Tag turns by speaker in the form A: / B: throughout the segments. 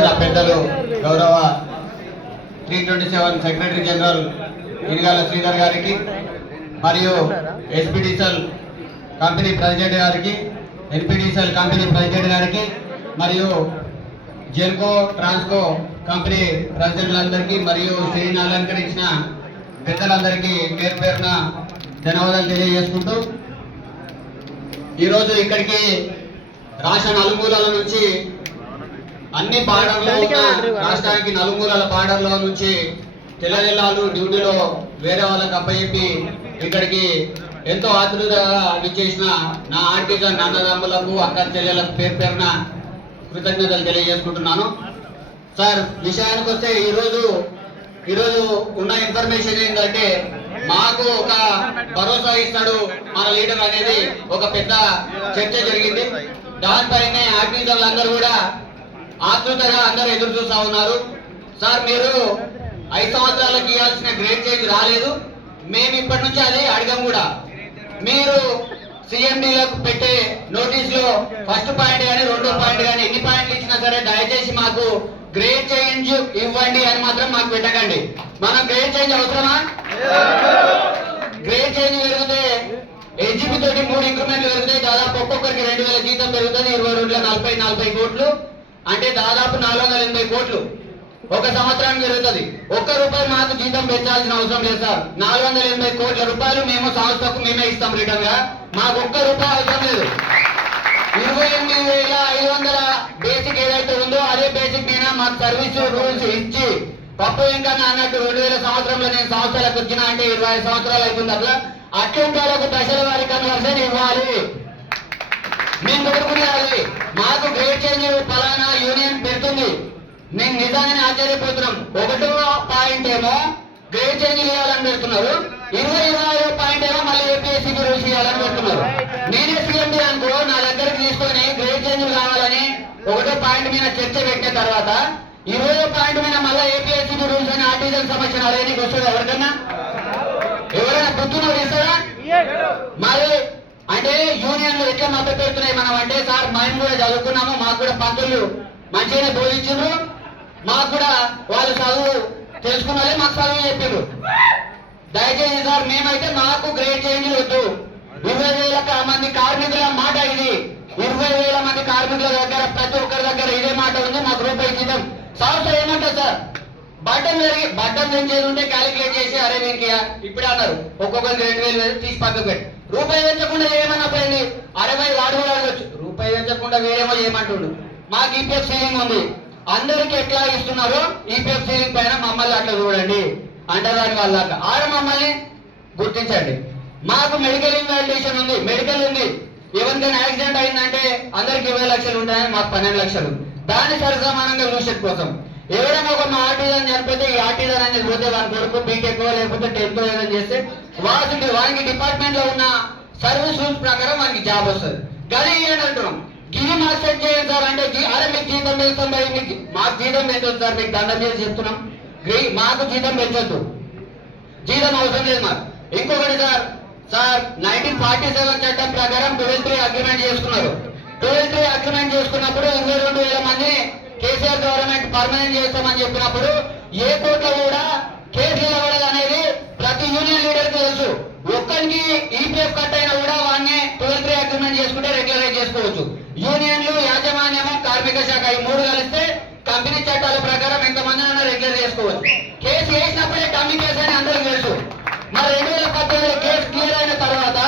A: వచ్చిన పెద్దలు గౌరవ three twenty seven secretary general Irigala Sridhar గారికి మరియు ఎస్పీడీసీఎల్ కంపెనీ ప్రెసిడెంట్ గారికి ఎన్పిడిసిఎల్ కంపెనీ ప్రెసిడెంట్ గారికి మరియు జెన్కో ట్రాన్స్కో కంపెనీ ప్రెసిడెంట్లందరికీ మరియు శ్రీని అలంకరించిన పెద్దలందరికీ పేరు పేరున ధన్యవాదాలు తెలియజేసుకుంటూ ఈరోజు ఇక్కడికి రాష్ట్ర నలుమూలల నుంచి అన్ని బార్డర్లో రాష్ట్రానికి నలుమూలల బార్డర్లో నుంచి తెల్లజిల్లాలు డ్యూటీలో వేరే వాళ్ళకి అప్పచెప్పి ఇక్కడికి ఎంతో ఆతృతగా విచ్చేసిన నా ఆర్టిజన్ అన్నదమ్ములకు అక్క చెల్లెలకు పేరు పేరున కృతజ్ఞతలు తెలియజేసుకుంటున్నాను. సార్ విషయానికి వస్తే ఈరోజు ఈరోజు ఉన్న ఇన్ఫర్మేషన్ ఏంటంటే మాకు ఒక భరోసా ఇస్తాడు మన లీడర్ అనేది ఒక పెద్ద చర్చ జరిగింది. దానిపైనే ఆర్టిజన్లు అందరూ కూడా ఆతృతగా అందరూ ఎదురు చూస్తా ఉన్నారు. సార్ మీరు ఐదు సంవత్సరాలకు ఇవ్వాల్సిన గ్రేడ్ చేంజ్ రాలేదు. మేము ఇప్పటి నుంచి అదే అడగం కూడా. మీరు సిఎండిలకు పెట్టే నోటీస్లో ఫస్ట్ పాయింట్ కానీ రెండో పాయింట్ కానీ ఎన్ని పాయింట్లు ఇచ్చినా సరే దయచేసి మాకు గ్రేడ్ చేంజ్ ఇవ్వండి అని మాత్రం మాకు పెట్టకండి. మనం గ్రేడ్ చేంజ్ అవసరమా? గ్రేడ్ చేంజ్ పెరిగితే ఎన్జిపి తోటి మూడు ఇంక్రిమెంట్లు పెరిగితే దాదాపు ఒక్కొక్కరికి రెండు వేల జీతం పెరుగుతుంది. ఇరవై రెండు నలభై నలభై కోట్లు. అంటే దాదాపు నాలుగు వందల ఎనభై కోట్లు. ఒక సంవత్సరానికి జరుగుతుంది. ఒక్క రూపాయి మాకు జీతం పెంచాల్సిన అవసరం లేదు సార్. నాలుగు వందల ఎనభై కోట్ల రూపాయలు మేము సంస్థకు మేమే ఇస్తాం రిటర్న్గా. మాకు ఒక్క రూపాయి అవసరం లేదు. ఇరవై ఎనిమిది వేల ఐదు వందల బేసిక్ ఏదైతే ఉందో అదే బేసిక్ మీద మాకు సర్వీస్ రూల్స్ ఇచ్చి పప్పు ఇంకా అన్నట్టు రెండు వేల సంవత్సరంలో నేను సంవత్సరాలకు వచ్చిన అంటే ఇరవై సంవత్సరాలు అయిపోయింది అట్లా. అట్లాంటి దశల వారి కన్వర్షన్ ఇవ్వాలి. మేము కోరుకునేది మాకు గ్రేడ్ చేంజ్ ఫలానా యూనియన్ పెడుతుంది. నేను నిజంగానే ఆశ్చర్యపోతున్నాం. ఒకటో పాయింట్ ఏమో గ్రేడ్ చేంజ్ చేయాలని పెడుతున్నారు. ఇరవై ఇరవై పాయింట్ ఏమో మళ్ళీ ఏపీఎస్సీ రూల్స్ చేయాలని పెడుతున్నారు. నేనే సీఎండి అనుకో నా దగ్గరికి తీసుకొని గ్రేడ్ చేంజ్ కావాలని ఒకటో పాయింట్ మీద చర్చ పెట్టిన తర్వాత ఇరవై పాయింట్ మీద మళ్ళీ ఏపీఎస్సీ రూల్స్ అని ఆర్టిజన్ సమస్య అదేనికి వస్తుంది ఎవరికన్నా? ఎవరైనా గుర్తున్నారు ఇస్తారా? మరి అంటే యూనియన్లు ఎట్లా మద్దతు పెడుతున్నాయి మనం అంటే సార్ మేము కూడా చదువుకున్నాము మాకు కూడా పంతులు మంచిగానే బోధించారు మాకు కూడా వాళ్ళు చదువు తెలుసుకున్న వాళ్ళే మాకు చదువు చెప్పారు దయచేసి సార్ మేమైతే మాకు గ్రేడ్ చేంజ్ వద్దు. ఇరవై వేల మంది కార్మికుల మాట ఇది. ఇరవై వేల మంది కార్మికుల దగ్గర ప్రతి ఒక్కరి దగ్గర ఇదే మాట ఉంది మాకు రూపాయి జీతం సంస్థ ఏమంటారు సార్? బట్టన్ జరిగి బట్టన్ పెంచేది ఉంటే క్యాలిక్యులేట్ చేసి అరే దీనికి ఇప్పుడే అన్నారు ఒక్కొక్కరికి రెండు వేలు వేలు తీసి పక్కకు పెట్టి. రూపాయి పెంచకుండా ఏమన్నా పోయింది? అరవై వాడు అడగచ్చు. రూపాయి పెంచకుండా వేరేమో ఏమంటుండు? మాకు ఈపీఎఫ్ సేవింగ్ ఉంది. అందరికి ఎట్లా ఇస్తున్నారో ఈపీఎఫ్ సేవింగ్ పైన మమ్మల్ని అట్లా చూడండి. అంటారు వాళ్ళ ఆరు మమ్మల్ని గుర్తించండి. మాకు మెడికల్ ఇన్వాలిడేషన్ ఉంది. మెడికల్ ఉంది. ఎవరికైనా యాక్సిడెంట్ అయిందంటే అందరికి ఇరవై లక్షలు ఉంటాయని మాకు పన్నెండు లక్షలు. దాన్ని సరి చూసే కోసం. ఎవరైనా ఒక మా చనిపోతే ఈ ఆర్టిజన్ అనేది పోతే వాని కొడుకు బీటెక్ లేకపోతే టెన్త్ ఏదైనా చేస్తే వానికి వానికి డిపార్ట్మెంట్లో ఉన్న సర్వీస్ రూల్స్ ప్రకారం వానికి జాబ్ వస్తుంది. కానీ ఏంటంటున్నాం అంటున్నాం. గిరి మాకు సెట్ చేయండి సార్ అంటే అరే మీకు జీతం పెంచుతాం భయ్ మీకు మాకు జీతం పెంచొద్దు సార్? మీకు దండం చేసి చెప్తున్నాం. మాకు జీతం పెంచొద్దు. జీతం అవసరం లేదు మాకు. ఇంకొకటి sir sir nineteen forty seven చట్టం ప్రకారం ట్వెల్వ్ త్రీ అగ్రిమెంట్ చేసుకున్నారు. ట్వెల్వ్ త్రీ అగ్రిమెంట్ చేసుకున్నప్పుడు ఇరవై రెండు వేల మంది కేసీఆర్ గవర్నమెంట్ పర్మనెంట్ చేస్తామని చెప్పినప్పుడు ఏ కోర్టులో కూడా కేసు నిలబడదు అనేది ప్రతి యూనియన్ లీడర్ తెలుసు. ఒక్కరికి ఈపీఎఫ్ కట్ అయినా కూడా వాడిని ట్వెల్వ్ త్రీ అగ్రిమెంట్ చేసుకుంటే రెగ్యులరైజ్ చేసుకోవచ్చు. యూనియన్లు యాజమాన్యము కార్మిక శాఖ ఈ మూడు కలిస్తే కంపెనీ చట్టాల ప్రకారం ఎంతమంది అయినా రెగ్యులర్ చేసుకోవచ్చు. కేసు వేసినప్పుడే కమ్మి కేసు అని అందరూ తెలుసు. మరి రెండు వేల పద్దెనిమిది కేసు క్లియర్ అయిన తర్వాత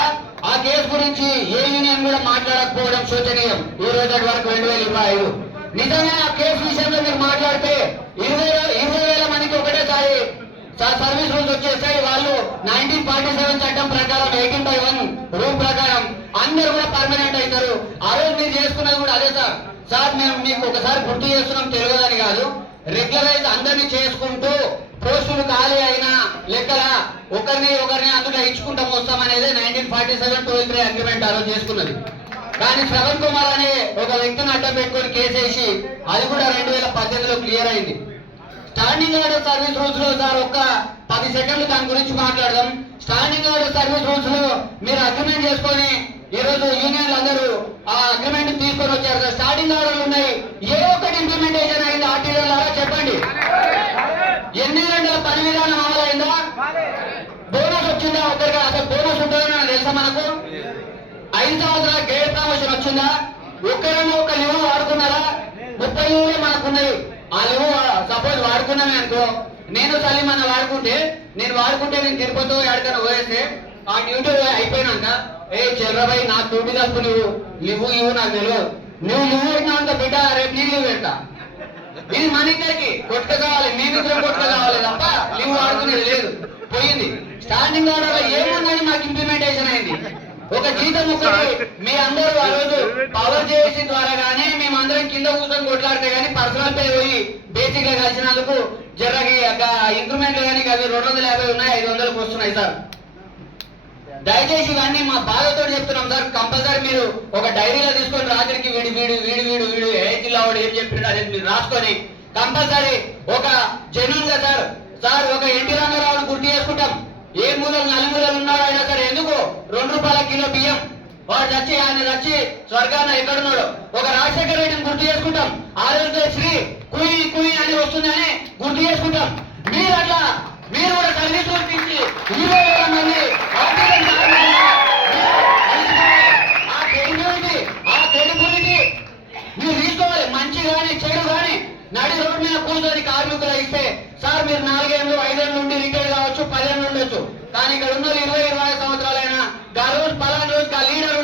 A: ఆ కేసు గురించి ఏ యూనియన్ కూడా మాట్లాడకపోవడం శోచనీయం. ఈ రోజు వరకు రెండు వేల ఇరవై ఐదు. నిజంగా ఆ కేసు విషయంలో మీరు మాట్లాడితే ఇరవై ఇరవై వేల మందికి ఒకటేసారి స- సర్వీస్ రూల్స్ వచ్చేస్తాయి. వాళ్ళు నైన్టీన్ ఫార్టీ సెవెన్ చట్టం ప్రకారం ఎయిటీన్ బై వన్ రూల్ ప్రకారం అందరూ కూడా పర్మనెంట్ అవుతారు. ఆ రోజు మీరు చేసుకున్నది కూడా అదే సార్. సార్ మేము మీకు ఒకసారి గుర్తు చేస్తున్నాం తెలియదని కాదు. రెగ్యులరైజ్ అందరినీ చేసుకుంటూ పోస్టులు ఖాళీ అయినా లెక్కల ఒకరిని ఒకరిని అందులో ఇచ్చుకుంటాం వస్తాం అనేది nineteen forty seven twelve three agreement ఆ రోజు చేసుకున్నది. కానీ శ్రవణ్ కుమార్ అనే ఒక వ్యక్తిని అడ్డం పెట్టుకొని కేసేసి అది కూడా రెండు వేల పద్దెనిమిదిలో క్లియర్ అయింది. స్టాండింగ్ ఆర్డర్ సర్వీస్ రూల్స్లో సార్ ఒక్క పది సెకండ్లు దాని గురించి మాట్లాడదాం. స్టాండింగ్ ఆర్డర్ సర్వీస్ రూల్స్లో మీరు అగ్రిమెంట్ చేసుకొని ఈరోజు రోజు యూనియన్లు అందరూ ఆ అగ్రిమెంట్ తీసుకొని వచ్చారు సార్ స్టార్టింగ్ ఆర్డర్లు ఉన్నాయి. ఏ ఒక్కటి ఇంప్లిమెంటేషన్ అయింది? ఆర్టీఓ ద్వారా చెప్పండి. ఎన్ని గంటల పని విధానం అమలు అయిందా బోనస్ వచ్చిందా? ఒక్కరికి? అసలు బోనస్ ఉంటుందని తెలుసా మనకు? ఐదు సంవత్సరాల వచ్చిందా? ఒక్కరేమో ఒక లివ్ వాడుకున్నారా? ముప్పై ఊళ్ళే మనకున్నాయి. ఆ లివ్ సపోజ్ వాడుకున్నామే అనుకో నేను సలీం అన్న వాడుకుంటే నేను వాడుకుంటే నేను తిరుపతి ఎక్కడికైనా పోయేస్తే ఆ డ్యూటీ అయిపోయినాక ఏ చెర్రబాయి నాకు డ్యూటీ తప్పు నువ్వు లివ్వు ఇవ్వు నాకు తెలియదు. నువ్వు లివ్వు పెట్టినాక బిడ్డ రేపు నేను లివ్ పెడతా ఇది మన ఇద్దరికి కొట్టుక కావాలి మేమిద్దరం కొట్టుక కావాలి తప్ప లివ్ వాడుకునేది లేదు. పోయింది. స్టాండింగ్ ఆర్డర్లో ఏముందని మాకు ఇంప్లిమెంటేషన్ అయింది? ఒక జీతం ఒకటి. మీ అందరూ ఆ రోజు పవర్ చేసి ద్వారా గానీ మేమందరం కింద కూర్చొని కొట్లాడితే గానీ పర్సనల్ పే పోయి బేసిక్గా కలిసినందుకు జరగి ఇంక్రిమెంట్లు కానీ అవి రెండు వందల యాభై ఉన్నాయి ఐదు వందలకు వస్తున్నాయి సార్. దయచేసి ఇవన్నీ మా బాధతో చెప్తున్నాం సార్. కంపల్సరీ మీరు ఒక డైరీలో తీసుకొని రాత్రికి వీడి వీడు వీడు వీడు వీడు ఏ జిల్లా వాడు ఏం చెప్పినాడు అనేది మీరు రాసుకొని కంపల్సరీ ఒక జెన్యున్గా సార్ సార్ ఒక ఎన్టీ రంగారావును గుర్తు చేసుకుంటాం. ఏ మూలలు నలుమూలలు ఉన్నాడు అయినా సరే ఎందుకు? రెండు రూపాయల కిలో బియ్యం. వాడు చచ్చి ఆయన చచ్చి స్వర్గాన ఎక్కడున్నాడు. ఒక రాజశేఖర రెడ్డిని గుర్తు చేసుకుంటాం. ఆరోగ్యశ్రీ కుయి కుయి అని వస్తుందని గుర్తు చేసుకుంటాం. మీరు అట్లా మీరు కూడా సర్వీస్ వర్తించి ఇరవై వేల మంది మీరు. ఆ ఆ తీసుకోవాలి. మంచి కానీ చెడు కానీ నడి రోడ్డు మీద కూర్చొని కార్మికులు ఇస్తే మీరు నాలుగేళ్ళు ఐదేళ్ళు నుండి రిటైర్ కావచ్చు పదేళ్ళు ఉండొచ్చు. కానీ ఇక్కడ ఉన్న ఇరవై ఇరవై ఐదు సంవత్సరాలైనా గా పలానా రోజు లీడర్